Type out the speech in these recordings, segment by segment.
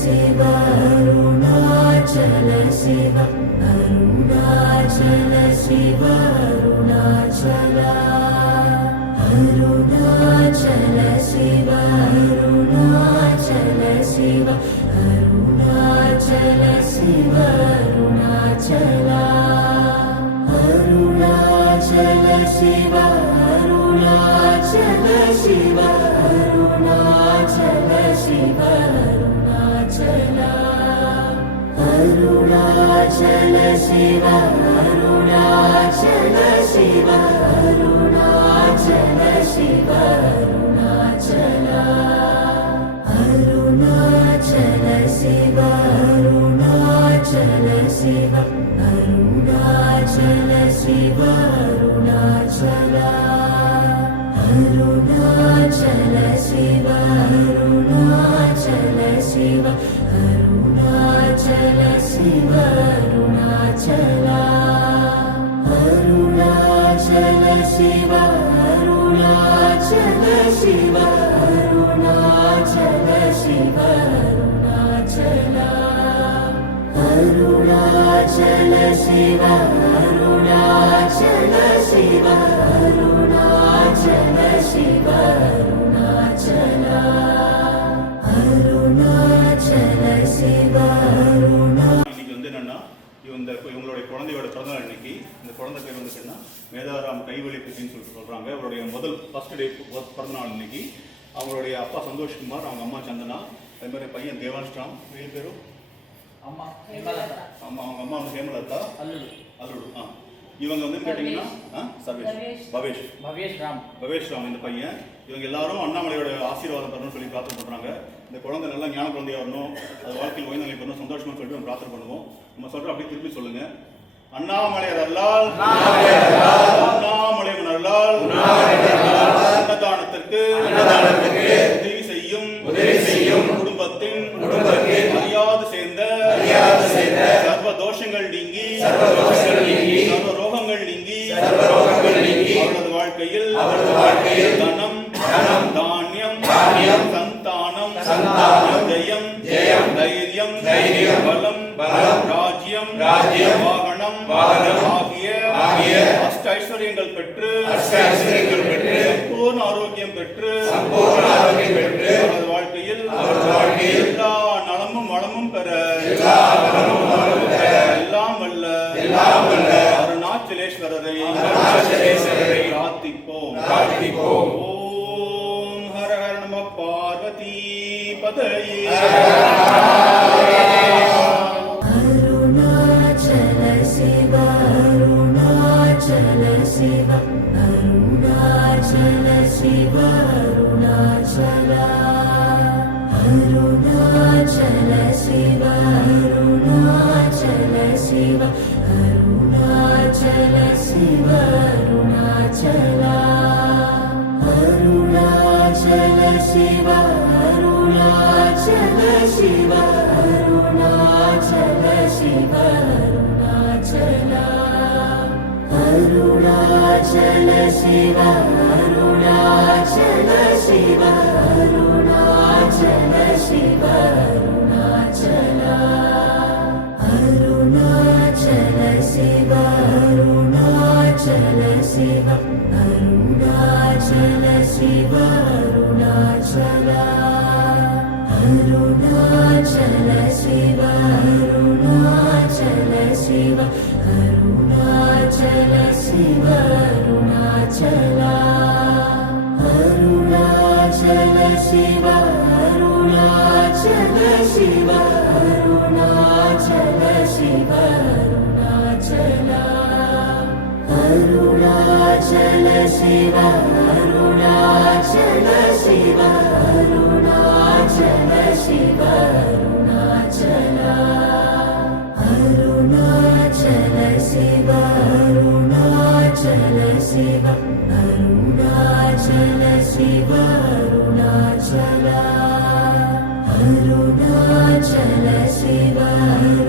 शिव अरुणाचल शिव अरुणाचल शिव अरुणाचल अरुणाचल शिव अरुणाचल शिव अरुणाचल शिव अरुणाचल अरुणाचल शिव अरुणाचल शिव अरुणाचल शिव अरुणाचल अरुणाचल शिव अरुणाचल शिव अरुणाचल शिव अरुणाचल अरुणाचल शिव अरुणाचल शिव अरुणाचल शिव अरुणाचल अरुणाचल शिव अरुणाचल शिव अरुणाचल शिव अरुणाचल अरुणाचल शिव अरुणाचल शिव अरुणाचल शिव अरुणाचल अरुणाचल शिव अरुणाचल शिव अरुणाचल शिव अरुणाचल अरुणाचल शिव இன்னைக்கு என்னன்னா இவங்களுடைய குழந்தையோட பிறந்தநாள் இன்னைக்கு. இந்த குழந்தை பேர் என்னன்னா மேதாராம் கைவலிப்புன்னு சொல்றாங்க. அவருடைய ஃபர்ஸ்ட் டே பிறந்தநாள் இன்னைக்கு. அவங்களுடைய அப்பா சந்தோஷ்குமார், அவங்க அம்மா சந்தனா, அதே மாதிரி பையன் தேவான்ஸ்ராம், ஏழு பேரும் அவங்க அம்மா வந்து ஹேமலதா அல்லுடு. இவங்க வந்து கேட்டீங்கன்னா பவேஷ் ராம் இந்த பையன். இவங்க எல்லாரும் அண்ணாமலையோட ஆசீர்வாதம் பெறணும்னு சொல்லி பிரார்த்தனை பண்றாங்க. இந்த குழந்தை நல்லா ஞான குழந்தையா வரணும், அது வாழ்க்கையில் ஓய்வு நிலை பெறணும், சந்தோஷமா சொல்லிட்டு நம்ம பிரார்த்தனை பண்ணுவோம். நம்ம சொல்றோம், அப்படியே திருப்பி சொல்லுங்க. அண்ணாமலையர் அல்லால் அண்ணாமலை அல்லால் அன்னதானத்திற்கு உதவி செய்யும் குடும்பத்தின் அறியாது சேர்ந்த சர்வ தோஷங்கள் நீங்கி சர்வ ரோகங்கள் நீங்கி அவரது வாழ்க்கையில் தனம் தானியம் சந்தானம் ஜெயம் தைரியம் பலம் ராஜ்யம் வாகனம் ஆகிய அஷ்ட ஐஸ்வர்யங்கள் பெற்று சம்பூர்ண ஆரோக்கியம் பெற்று அவரது வாழ்க்கையில் எல்லா நலமும் வளமும் பெற எல்லாம் வல்ல அருணாச்சலேஸ்வரரை பிரார்த்திப்போம். ஓம் ஹர ஹர நம பார்வதி பதயே. अरुणाचल शिव अरुणाचल शिव अरुणाचल शिव अरुणाचल अरुणाचल शिव अरुणाचल शिव अरुणाचल शिव अरुणाचल अरुणाचल शिव अरुणाचल शिव अरुणाचल शिव अरुणाचल अरुणाचल शिव अरुणाचल शिव अरुणाचल शिव अरुणाचल अरुणाचल शिव अरुणाचल शिव अरुणाचल शिव अरुणाचल अरुणाचल शिव अरुणाचल शिव अरुणाचल शिव अरुणाचल अरुणाचल शिव अरुणाचल शिव अरुणाचल शिव अरुणाचल अरुणाचल शिव अरुणाचल शिव अरुणाचल शिव अरुणाचल अरुणाचल शिव अरुणाचल शिव अरुणाचल शिव अरुणाचल अरुणाचल शिव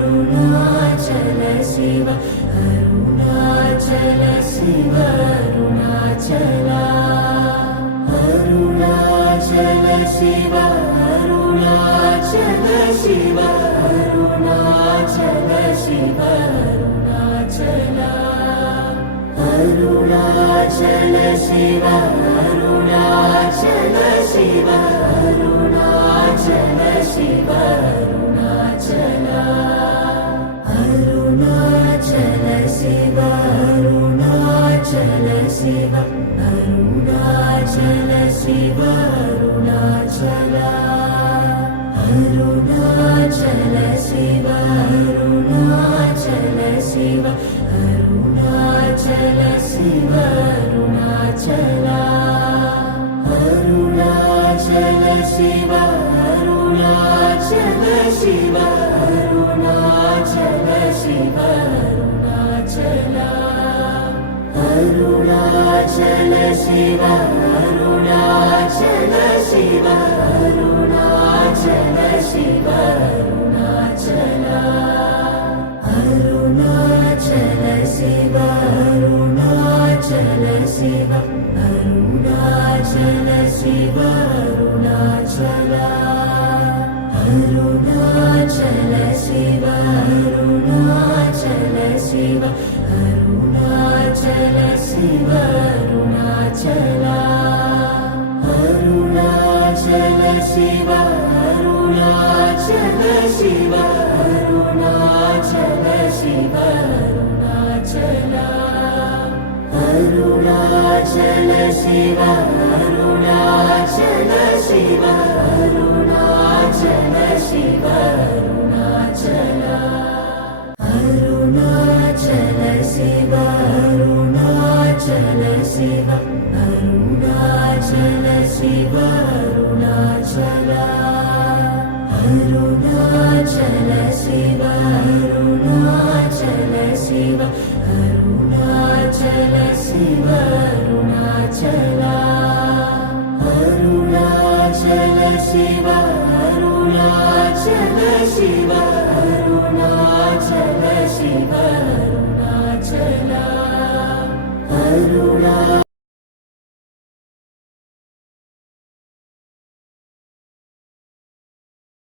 अरुणाचल शिव अरुणाचल शिव अरुणाचल अरुणाचल शिव अरुणाचल शिव शिव अरुणाचल अरुणाचल शिव अरुणाचल शिव अरुणाचल शिव अरुणाचल अरुणाचल शिव अरुणाचल शिव अरुणाचल शिव अरुणाचल अरुणाचल शिव अरुणाचल शिव अरुणाचल शिव अरुणाचल अरुणाचल शिव अरुणाचल शिव अरुणाचल शिव अरुणाचल अरुणाचल शिव अरुणाचल शिव अरुणाचल शिव अरुणाचल अरुणाचल शिव अरुणाचल शिव अरुणाचल शिव अरुणाचल अरुणाचल शिव अरुणाचल शिव अरुणाचल शिव अरुणाचल अरुणाचल शिव अरुणाचल शिव अरुणाचल शिव अरुणाचल अरुणाचल शिव अरुणाचल शिव अरुणाचल शिव अरुणाचल अरुणाचल शिव अरुणाचल शिव अरुणाचल शिव अरुणाचल अरुणाचल शिव अरुणाचल शिव अरुणाचल शिव अरुणाचल अरुणाचल शिव अरुणाचल शिव अरुणाचल शिव अरुणाचल अरुणाचल